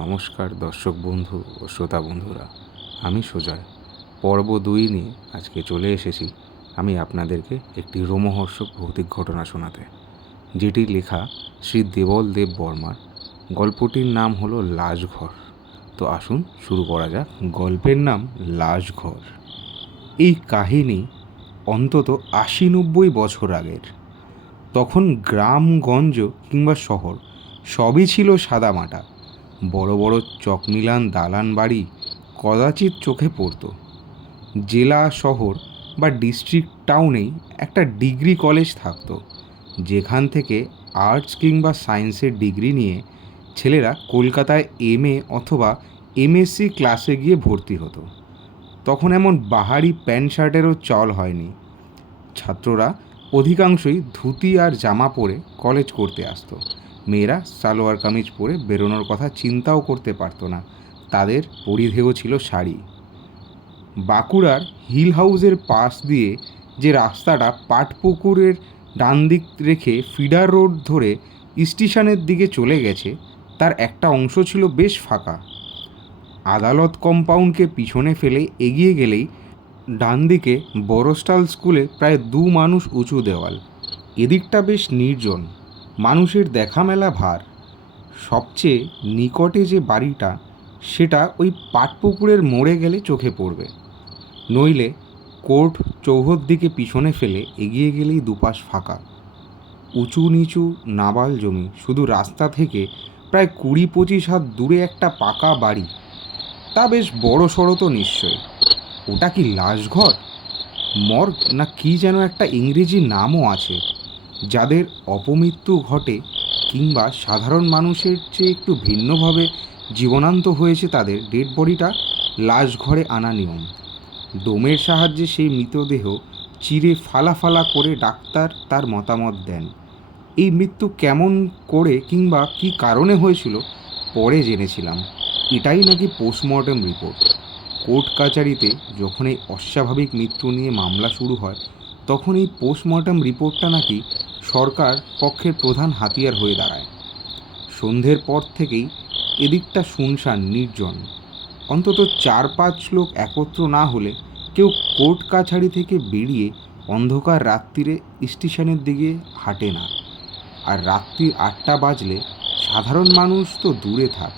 নমস্কার দর্শক বন্ধু ও শ্রোতা বন্ধুরা, আমি সুজয়। পর্ব 2 নিয়ে আজকে চলে এসেছি আমি আপনাদেরকে একটি রোমহর্ষক ভৌতিক ঘটনা শোনাতে, যেটি লেখা শ্রী দেবল দেব বর্মার। গল্পটির নাম হলো লাশঘর। তো আসুন শুরু করা যাক। গল্পের নাম লাশঘর। এই কাহিনী অন্তত 80-90 বছর আগের। তখন গ্রামগঞ্জ কিংবা শহর সবই ছিল সাদামাটা। বড় বড় চকমিলান দালান বাড়ি কদাচিৎ চোখে পড়ত। জেলা শহর বা ডিস্ট্রিক্ট টাউনেই একটা ডিগ্রি কলেজ থাকতো, যেখান থেকে আর্টস কিংবা সায়েন্সের ডিগ্রি নিয়ে ছেলেরা কলকাতায় এমএ অথবা এমএসসি ক্লাসে গিয়ে ভর্তি হতো। তখন এমন বাহারি প্যান্ট শার্টেরও চল হয়নি। ছাত্ররা অধিকাংশই ধুতি আর জামা পরে কলেজ করতে আসতো। মেয়েরা সালোয়ার কামিজ পরে বেরোনোর কথা চিন্তাও করতে পারতো না। তাদের পরিধেয় ছিল শাড়ি। বাঁকুড়ার হিল হাউসের পাশ দিয়ে যে রাস্তাটা পাটপুকুরের ডান দিক রেখে ফিডার রোড ধরে স্টেশনের দিকে চলে গেছে, তার একটা অংশ ছিল বেশ ফাঁকা। আদালত কম্পাউন্ডকে পিছনে ফেলে এগিয়ে গেলেই ডান দিকে বড়স্টাল স্কুলে প্রায় 2 মানুষ উঁচু দেওয়াল। এদিকটা বেশ নির্জন, মানুষের দেখা মেলা ভার। সবচেয়ে নিকটে যে বাড়িটা, সেটা ওই পাটপুকুরের মোড়ে গেলে চোখে পড়বে। নইলে কোর্ট চৌহদ দিকে পিছনে ফেলে এগিয়ে গেলেই দুপাশ ফাঁকা, উঁচু নিচু নাবাল জমি। শুধু রাস্তা থেকে প্রায় 20-25 হাত দূরে একটা পাকা বাড়ি, তা বেশ বড় সড়ো তো নিশ্চয়। ওটা কি লাশঘর, মর্গ, না কি যেন একটা ইংরেজি নামও আছে। যাদের অপমৃত্যু ঘটে কিংবা সাধারণ মানুষের চেয়ে একটু ভিন্নভাবে জীবনান্ত হয়েছে, তাদের ডেড বডিটা লাশঘরে আনা নিয়ম। ডোমের সাহায্যে সেই মৃতদেহ চিরে ফালা ফালা করে ডাক্তার তার মতামত দেন। এই মৃত্যু কেমন করে কিংবা কী কারণে হয়েছিল পরে জেনেছিলাম। এটাই নাকি পোস্টমর্টেম রিপোর্ট। কোর্ট কাচারিতে যখন এই অস্বাভাবিক মৃত্যু নিয়ে মামলা শুরু হয়, তখন এই পোস্টমর্টেম রিপোর্টটা নাকি সরকার পক্ষের প্রধান হাতিয়ার হয়ে দাঁড়ায়। সন্ধ্যের পর থেকেই এদিকটা শুনশান, নির্জন। অন্তত 4-5 লোক একত্র না হলে কেউ কোর্ট কাছারি থেকে বেরিয়ে অন্ধকার রাত্রিরে স্টেশনের দিকে হাঁটে না। আর রাত্রি 8টা বাজলে সাধারণ মানুষ তো দূরে থাক,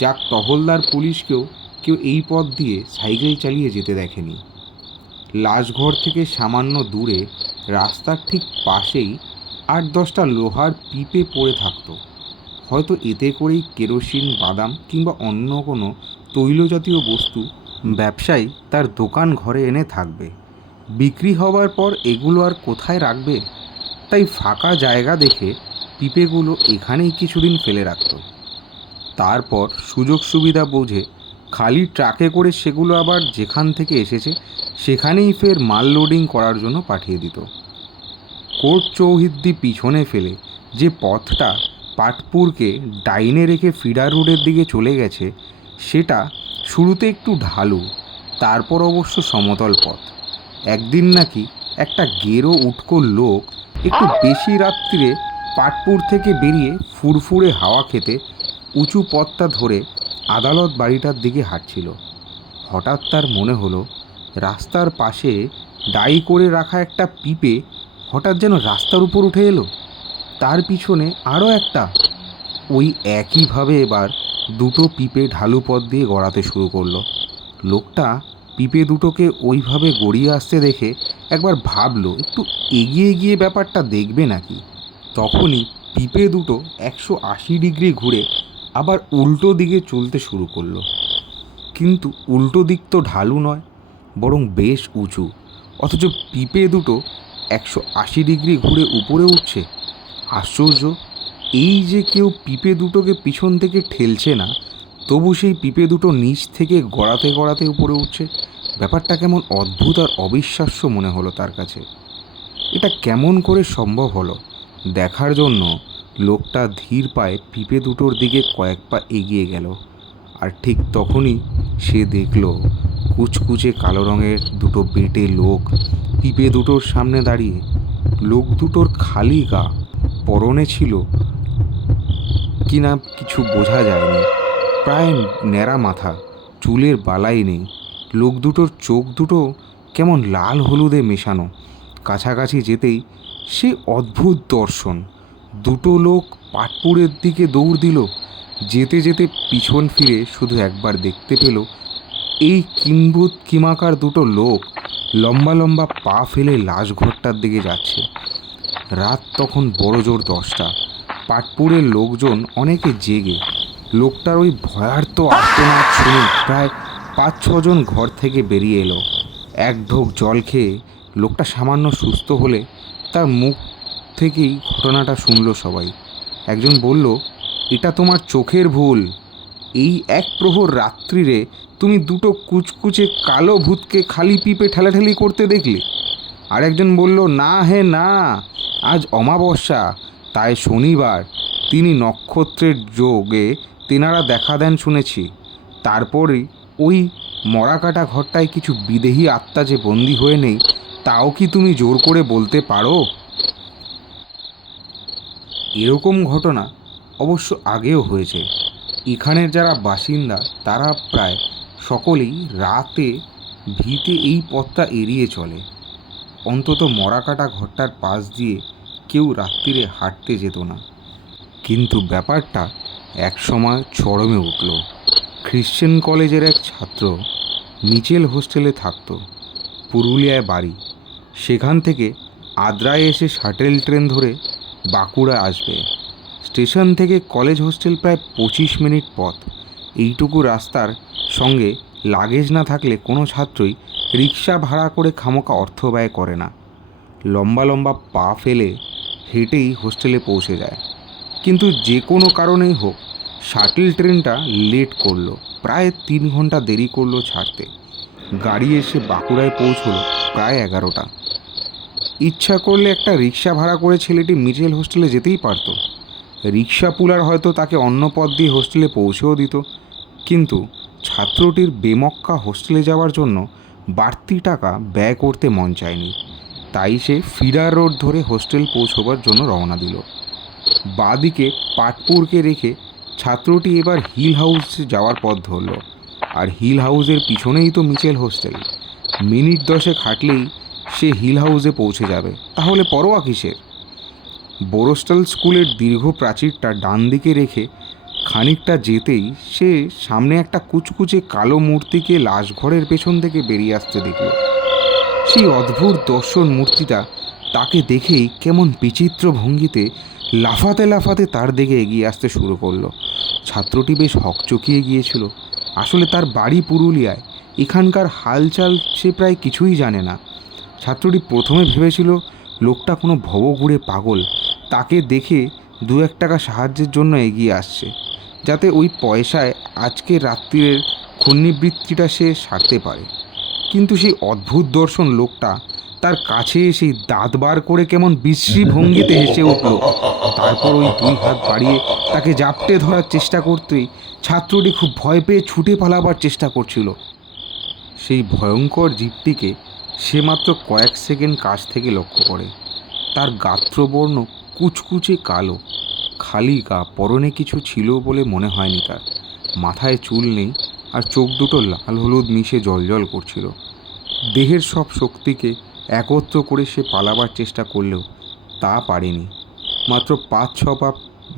যাক টহলদার পুলিশকেও কেউ এই পথ দিয়ে সাইকেল চালিয়ে যেতে দেখেনি। লাশঘর থেকে সামান্য দূরে রাস্তার ঠিক পাশেই 8-10টা লোহার পিপে পড়ে থাকতো। হয়তো এতে করেই কেরোসিন, বাদাম কিংবা অন্য কোনো তৈলজাতীয় বস্তু ব্যবসায়ী তার দোকান ঘরে এনে থাকবে। বিক্রি হওয়ার পর এগুলো আর কোথায় রাখবে, তাই ফাঁকা জায়গা দেখে পিপেগুলো এখানেই কিছুদিন ফেলে রাখত। তারপর সুযোগ সুবিধা বুঝে খালি ট্রাকে করে সেগুলো আবার যেখান থেকে এসেছে সেখানেই ফের মাল লোডিং করার জন্য পাঠিয়ে দিত। কোর্ট চৌহদ্দি পিছনে ফেলে যে পথটা পাটপুরকে ডাইনে রেখে ফিডার রোডের দিকে চলে গেছে, সেটা শুরুতে একটু ঢালু, তারপর অবশ্য সমতল পথ। একদিন নাকি একটা গেরো উটকো লোক একটু বেশি রাত্রিরে পাটপুর থেকে বেরিয়ে ফুরফুরে হাওয়া খেতে উঁচু পথটা ধরে আদালত বাড়িটার দিকে হাঁটছিল। হঠাৎ তার মনে হলো রাস্তার পাশে ডাই করে রাখা একটা পিপে হঠাৎ যেন রাস্তার উপর উঠে এলো। তার পিছনে আরও একটা। ওই একইভাবে এবার 2টো পিপে ঢালু পথ দিয়ে গড়াতে শুরু করলো। লোকটা পিপে দুটোকে ওইভাবে গড়িয়ে আসতে দেখে একবার ভাবলো একটু এগিয়ে গিয়ে ব্যাপারটা দেখবে নাকি। তখনই পিপে দুটো 180 ডিগ্রি ঘুরে আবার উল্টো দিকে চলতে শুরু করলো। কিন্তু উল্টো দিক তো ঢালু নয়, বরং বেশ উঁচু, অথচ পিপে দুটো 180 ডিগ্রি ঘুরে উপরে উঠছে। আশ্চর্য, এই যে কেউ পিপে দুটোকে পিছন থেকে ঠেলছে না, তবু সেই পিপে দুটো নিচ থেকে গড়াতে গড়াতে উপরে উঠছে। ব্যাপারটা কেমন অদ্ভুত আর অবিশ্বাস্য মনে হলো তার কাছে। এটা কেমন করে সম্ভব হলো দেখার জন্য লোকটা ধীর পায়ে পিপে দুটোর দিকে কয়েক পা এগিয়ে গেল। আর ঠিক তখনই সে দেখল কুচকুচে কালো রঙের 2টো বেটে লোক পিপে দুটোর সামনে দাঁড়িয়ে। লোক দুটোর খালি গা, পরনে ছিল কিনা কিছু বোঝা যায়নি, প্রায় ন্যাড়া মাথা, চুলের বালাই নেই, লোক দুটোর চোখ দুটো কেমন লাল হলুদে মেশানো। কাছাকাছি যেতেই সে অদ্ভুত দর্শন। দুটো লোক পাটপুরের দিকে দৌড় দিল। যেতে যেতে পিছন ফিরে শুধু একবার দেখতে পেল এই কিম্ভূত কিমাকার দুটো লোক লম্বা লম্বা পা ফেলে লাশঘরটার দিকে যাচ্ছে। রাত তখন বড় জোর 10টা। পাটপুরের লোকজন অনেকে জেগে। লোকটার ওই ভয়ার্ত আর্তনাদ শুনে প্রায় 5-6 জন ঘর থেকে বেরিয়ে এলো। এক ঢোক জল খেয়ে লোকটা সামান্য সুস্থ হলে তার মুখ থেকেই ঘটনাটা শুনল সবাই। একজন বলল, এটা তোমার চোখের ভুল। এই এক প্রহর রাত্রিরে তুমি দুটো কুচকুচে কালো ভূতকে খালি পিপে ঠেলাঠেলি করতে দেখলে। আর একজন বলল, না হে না, আজ অমাবস্যা, তাই শনিবার, তিনি নক্ষত্রের যোগে তেনারা দেখা দেন শুনেছি। তারপরে ওই মরাকাটা ঘরটায় কিছু বিদেহী আত্মা যে বন্দি হয়ে নেই, তাও কি তুমি জোর করে বলতে পারো? এরকম ঘটনা অবশ্য আগেও হয়েছে। এখানের যারা বাসিন্দা তারা প্রায় সকলেই রাতে ভিতে এই পথটা এড়িয়ে চলে। অন্তত মরাকাটা ঘরটার পাশ দিয়ে কেউ রাত্রিরে হাঁটতে যেত না। কিন্তু ব্যাপারটা একসময় চরমে উঠল। খ্রিশ্চান কলেজের এক ছাত্র মিচেল হোস্টেলে থাকতো। পুরুলিয়ায় বাড়ি। সেখান থেকে আদ্রায় এসে শাটেল ট্রেন ধরে বাঁকুড়া আসবে। স্টেশন থেকে কলেজ হোস্টেল প্রায় 25 মিনিট পথ। এইটুকু রাস্তার সঙ্গে লাগেজ না থাকলে কোনো ছাত্রই রিক্সা ভাড়া করে খামোকা অর্থ ব্যয় করে না। লম্বা লম্বা পা ফেলে হেঁটেই হোস্টেলে পৌঁছে যায়। কিন্তু যে কোনো কারণেই হোক শাটেল ট্রেনটা লেট করলো, প্রায় 3 ঘন্টা দেরি করলো ছাড়তে। গাড়ি এসে বাঁকুড়ায় পৌঁছলো প্রায় 11টা। ইচ্ছা করলে একটা রিক্সা ভাড়া করে ছেলেটি মিচেল হোস্টেলে যেতেই পারতো। রিক্সা পুলার হয়তো তাকে অন্য পথ দিয়ে হোস্টেলে পৌঁছেও দিত। কিন্তু ছাত্রটির বেমক্কা হোস্টেলে যাওয়ার জন্য বাড়তি টাকা ব্যয় করতে মন চায়নি। তাই সে ফিডার রোড ধরে হোস্টেল পৌঁছবার জন্য রওনা দিল। বাঁদিকে পাটপুরকে রেখে ছাত্রটি এবার হিল হাউসে যাওয়ার পথ ধরল। আর হিল হাউসের পিছনেই তো মিচেল হোস্টেল। মিনিট 10 হাঁটলেই সে হিল হাউসে পৌঁছে যাবে। তাহলে পরোয়া কিসের? বোরস্টাল স্কুলের দীর্ঘ প্রাচীরটা ডান দিকে রেখে খানিকটা যেতেই সে সামনে একটা কুচকুচে কালো মূর্তিকে লাশঘরের পেছন থেকে বেরিয়ে আসতে দেখল। সেই অদ্ভুত দর্শন মূর্তিটা তাকে দেখেই কেমন বিচিত্র ভঙ্গিতে লাফাতে লাফাতে তার দিকে এগিয়ে আসতে শুরু করলো। ছাত্রটি বেশ হকচকিয়ে গিয়েছিল। আসলে তার বাড়ি পুরুলিয়ায়, এখানকার হালচাল সে প্রায় কিছুই জানে না। ছাত্রটি প্রথমে ভেবেছিল লোকটা কোনো ভবঘুরে পাগল, তাকে দেখে 2-1 টাকা সাহায্যের জন্য এগিয়ে আসছে, যাতে ওই পয়সায় আজকে রাত্রির ক্ষুণ্ণিবৃত্তিটা সে সারতে পারে। কিন্তু সেই অদ্ভুত দর্শন লোকটা তার কাছে এসে দাঁত বার করে কেমন বিশ্রী ভঙ্গিতে হেসে উঠল। তারপর ওই 2 হাত বাড়িয়ে তাকে জাপটে ধরার চেষ্টা করতেই ছাত্রটি খুব ভয় পেয়ে ছুটে পালাবার চেষ্টা করছিল। সেই ভয়ঙ্কর জীবটিকে সে মাত্র কয়েক সেকেন্ড কাছ থেকে লক্ষ্য করে। তার গাত্রবর্ণ কুচকুচে কালো, খালি গা, পরনে কিছু ছিল বলে মনে হয়নি তার। মাথায় চুল নেই আর চোখ দুটো লাল হলুদ মিশে জলজল করছিল। দেহের সব শক্তিকে একত্র করে সে পালাবার চেষ্টা করলেও তা পারেনি। মাত্র 5-6 পা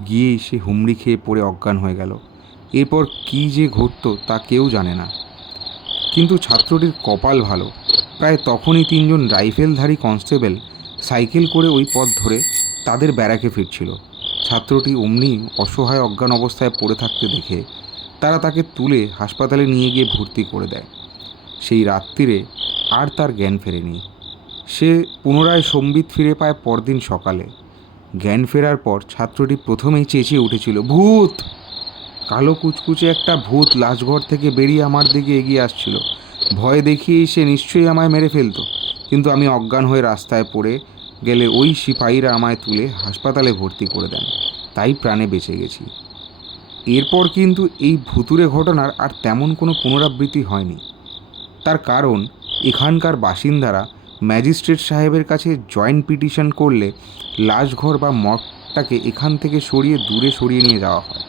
গিয়েই সে হুমড়ি খেয়ে পড়ে অজ্ঞান হয়ে গেল। এরপর কী যে ঘটত তা কেউ জানে না। কিন্তু ছাত্রটির কপাল ভালো, প্রায় তখনই 3 জন রাইফেলধারী কনস্টেবল সাইকেল করে ওই পথ ধরে তাদের ব্যারাকে ফিরছিল। ছাত্রটি অমনি অসহায় অজ্ঞান অবস্থায় পড়ে থাকতে দেখে তারা তাকে তুলে হাসপাতালে নিয়ে গিয়ে ভর্তি করে দেয়। সেই রাত্রিরে আর তার জ্ঞান ফেরেনি। সে পুনরায় সম্বিত ফিরে পায় পরদিন সকালে। জ্ঞান ফেরার পর ছাত্রটি প্রথমেই চেঁচিয়ে উঠেছিল, ভূত! কালো কুচকুচে একটা ভূত লাশঘর থেকে বেরিয়ে আমার দিকে এগিয়ে আসছিল। ভয় দেখিয়েই সে নিশ্চয়ই আমায় মেরে ফেলতো, কিন্তু আমি অজ্ঞান হয়ে রাস্তায় পড়ে গেলে ওই সিপাহীরা আমায় তুলে হাসপাতালে ভর্তি করে দেন, তাই প্রাণে বেঁচে গেছি। এরপর কিন্তু এই ভুতুড়ে ঘটনার আর তেমন কোনো পুনরাবৃত্তি হয়নি। তার কারণ এখানকার বাসিন্দারা ম্যাজিস্ট্রেট সাহেবের কাছে জয়েন্ট পিটিশন করলে লাশঘর বা মঠটাকে এখান থেকে দূরে সরিয়ে নিয়ে যাওয়া হয়।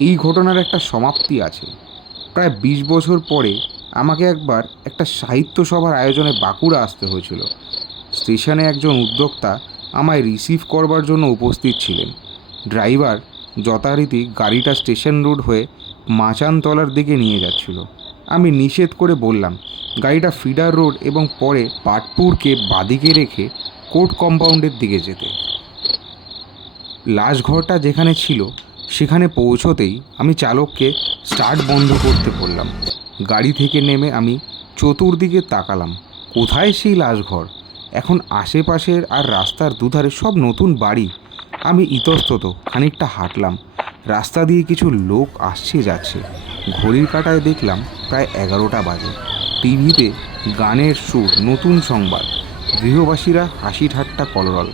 এই ঘটনার একটা সমাপ্তি আছে। প্রায় 20 বছর পরে আমাকে একবার একটা সাহিত্য সভার আয়োজনে বাঁকুড়া আসতে হয়েছিল। স্টেশনে একজন উদ্যোক্তা আমায় রিসিভ করবার জন্য উপস্থিত ছিলেন। ড্রাইভার যথারীতি গাড়িটা স্টেশন রোড হয়ে মাচানতলার দিকে নিয়ে যাচ্ছিল। আমি নিষেধ করে বললাম গাড়িটা ফিডার রোড এবং পরে পাটপুরকে বাদিকে রেখে কোর্ট কম্পাউন্ডের দিকে যেতে। লাশঘরটা যেখানে ছিল সেখানে পৌঁছতেই আমি চালককে স্টার্ট বন্ধ করতে বললাম। গাড়ি থেকে নেমে আমি চতুর্দিকে তাকালাম, কোথায় সেই লাশঘর? এখন আশেপাশের আর রাস্তার দুধারে সব নতুন বাড়ি। আমি ইতস্তত খানিকটা হাঁটলাম। রাস্তা দিয়ে কিছু লোক আসছে যাচ্ছে। ঘড়ির কাঁটায় দেখলাম প্রায় 11টা বাজে। টিভিতে গানের সুর, নতুন সংবাদ, গৃহবাসীরা হাসি ঠাট্টা কলরল।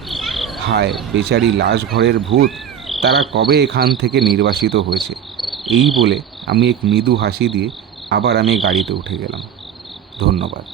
হায় বেচারি লাশঘরের ভূত, তারা কবে এখান থেকে নির্বাসিত হয়েছে। এই বলে আমি এক মৃদু হাসি দিয়ে আবার আমি গাড়িতে উঠে গেলাম। ধন্যবাদ।